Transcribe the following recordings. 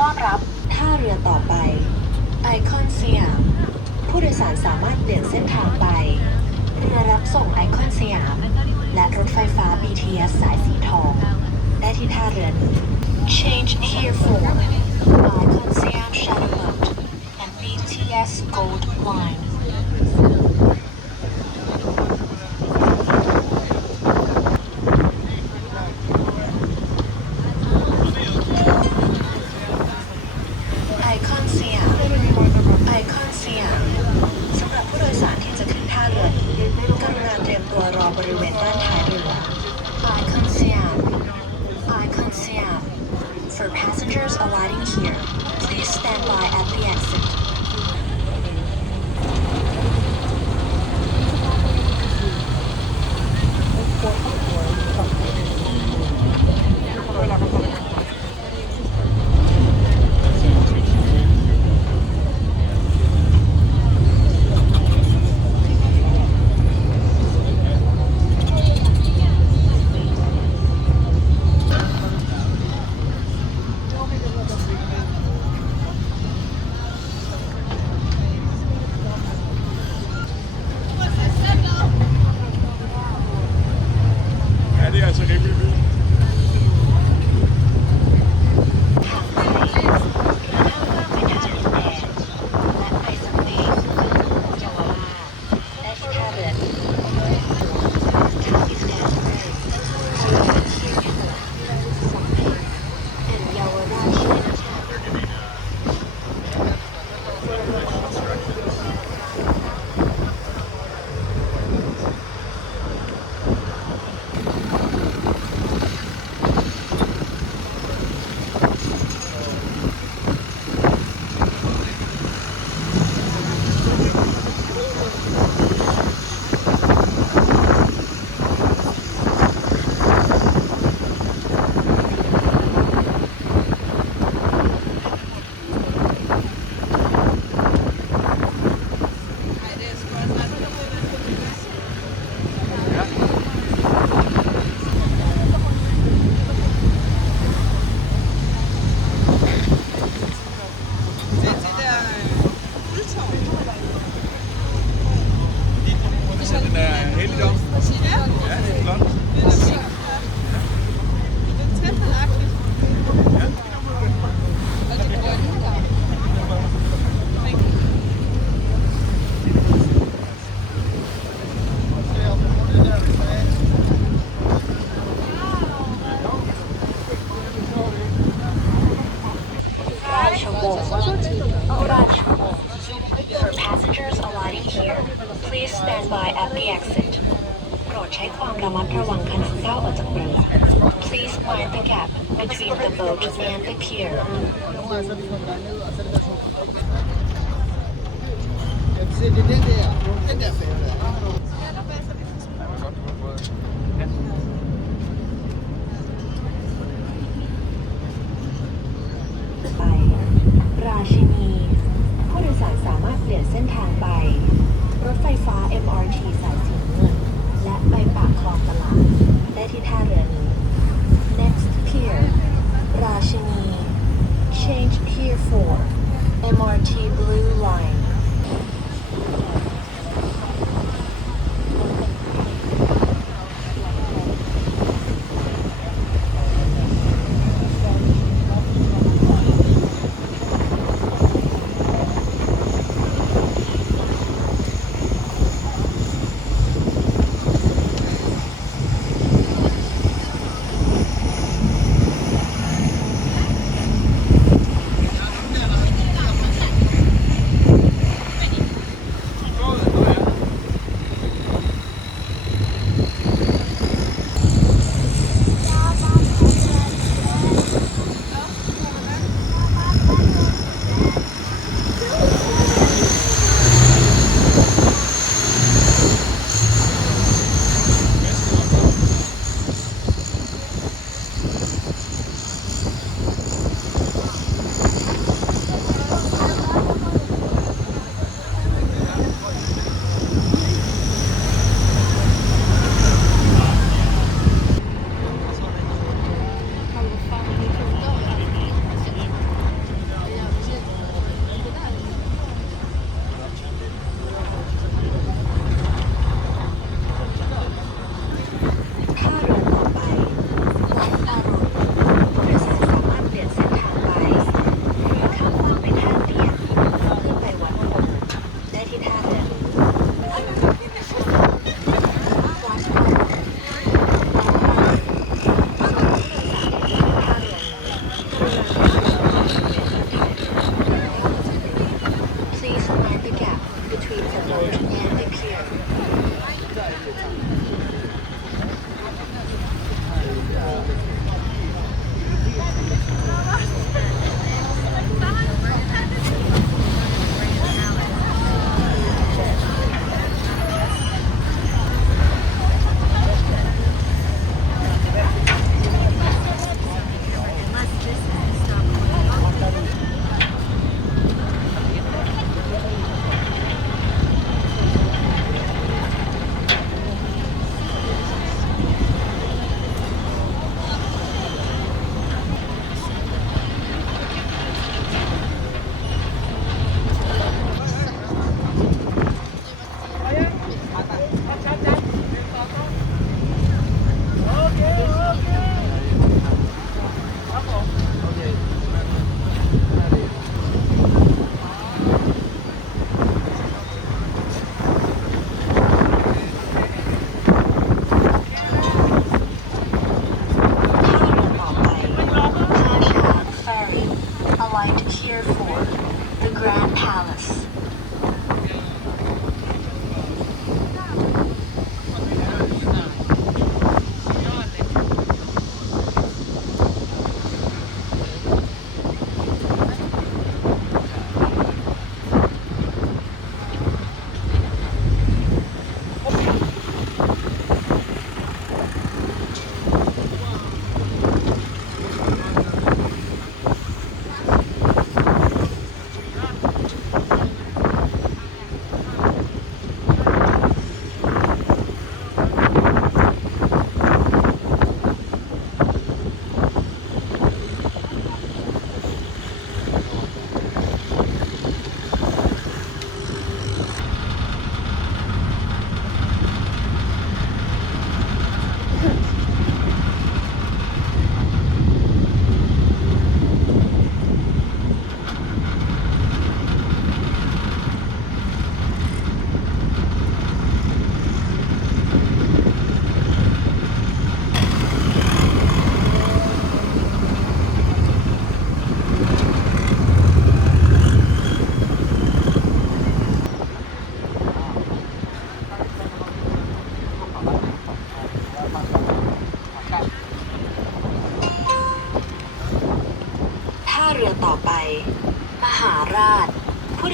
ต้อนรับท่าเรือต่อไปไอคอนสยามผู้โดยสารสามารถเปลี่ยนเส้นทางไปเรือรับส่งไอคอนสยามและรถไฟฟ้า BTS สายสีทองได้ที่ท่าเรือนี้ Change here for Icon Siam Shuttle Boat and BTS Gold Lineไอคอนสยามสำหรับผู้โดยสารที่จะขึ้นท่าเรือนี้กรุณาเตรียมตัวรอบริเวณด้านท้ายเรือไอคอนสยาม For passengers alighting here, please stand by at the exit. at the exit โปรดใช้ความระมัดระวังขณะก้าวออกจากเรือ Please mind the gap between the boat and the pierไปราชินี ผู้โดยสารสามารถเปลี่ยนเส้นทางไป รถไฟฟ้า MRT สายสีเงินและไปปากคลองตลาด ได้ที่ท่าเรือนี้ Next pier ราชินี Change pier for MRT Blue Line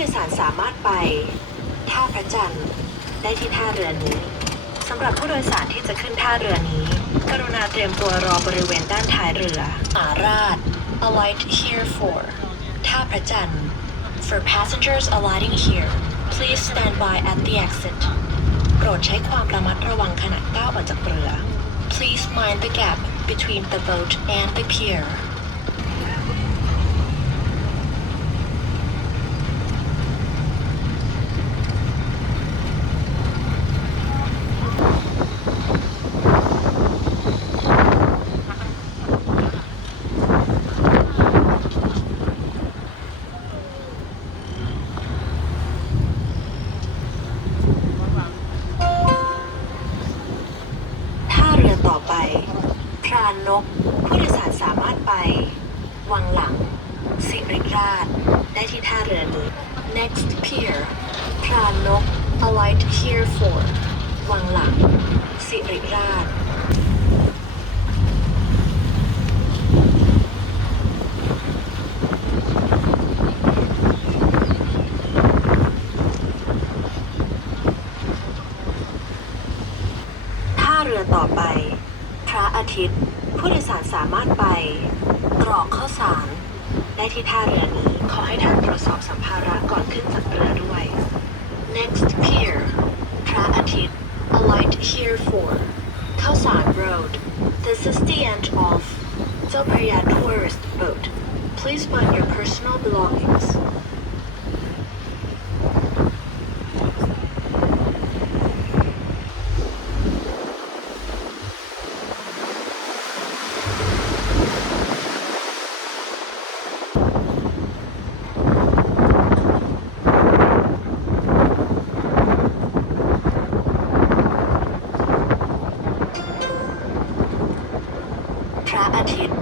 โดยสารสามารถไปท่าพระจันทร์ได้ที่ท่าเรือนี้สำหรับผู้โดยสารที่จะขึ้นท่าเรือนี้กรุณาเตรียมตัวรอบริเวณด้านท้ายเรืออาราด alight here for ท่าพระจันทร์ for passengers alighting here please stand by at the exit โปรดใช้ความระมัดระวังขณะก้าวออกจากเรือ please mind the gap between the boat and the pierท่าเรือต่อไปพรานนกผู้โดยสารสามารถไปวังหลังสิริราชได้ที่ท่าเรือนี้ next pier พรานนก alight here for วังหลังสิริราชท่าเรือต่อไปพระอาทิตย์ผู้โดยสารสามารถไปตรอกข้าวสารได้ที่ท่าเรือนี้ขอให้ท่านตรวจสอบสัมภาระก่อนขึ้นจากเรือด้วย next pier พระอาทิตย์ alight here for ข้าวสาร road this is the end of เจ้าพระยา tourist boat please mind your personal belongingsพระอาทิตย์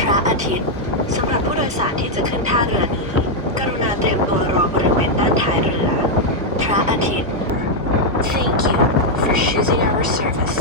พระอาทิตย์สำหรับผู้โดยสารที่จะขึ้นท่าเรือนี้กรุณาเตรียมตัวรอบริเวณด้านท้ายเรือพระอาทิตย์ Thank you for choosing our service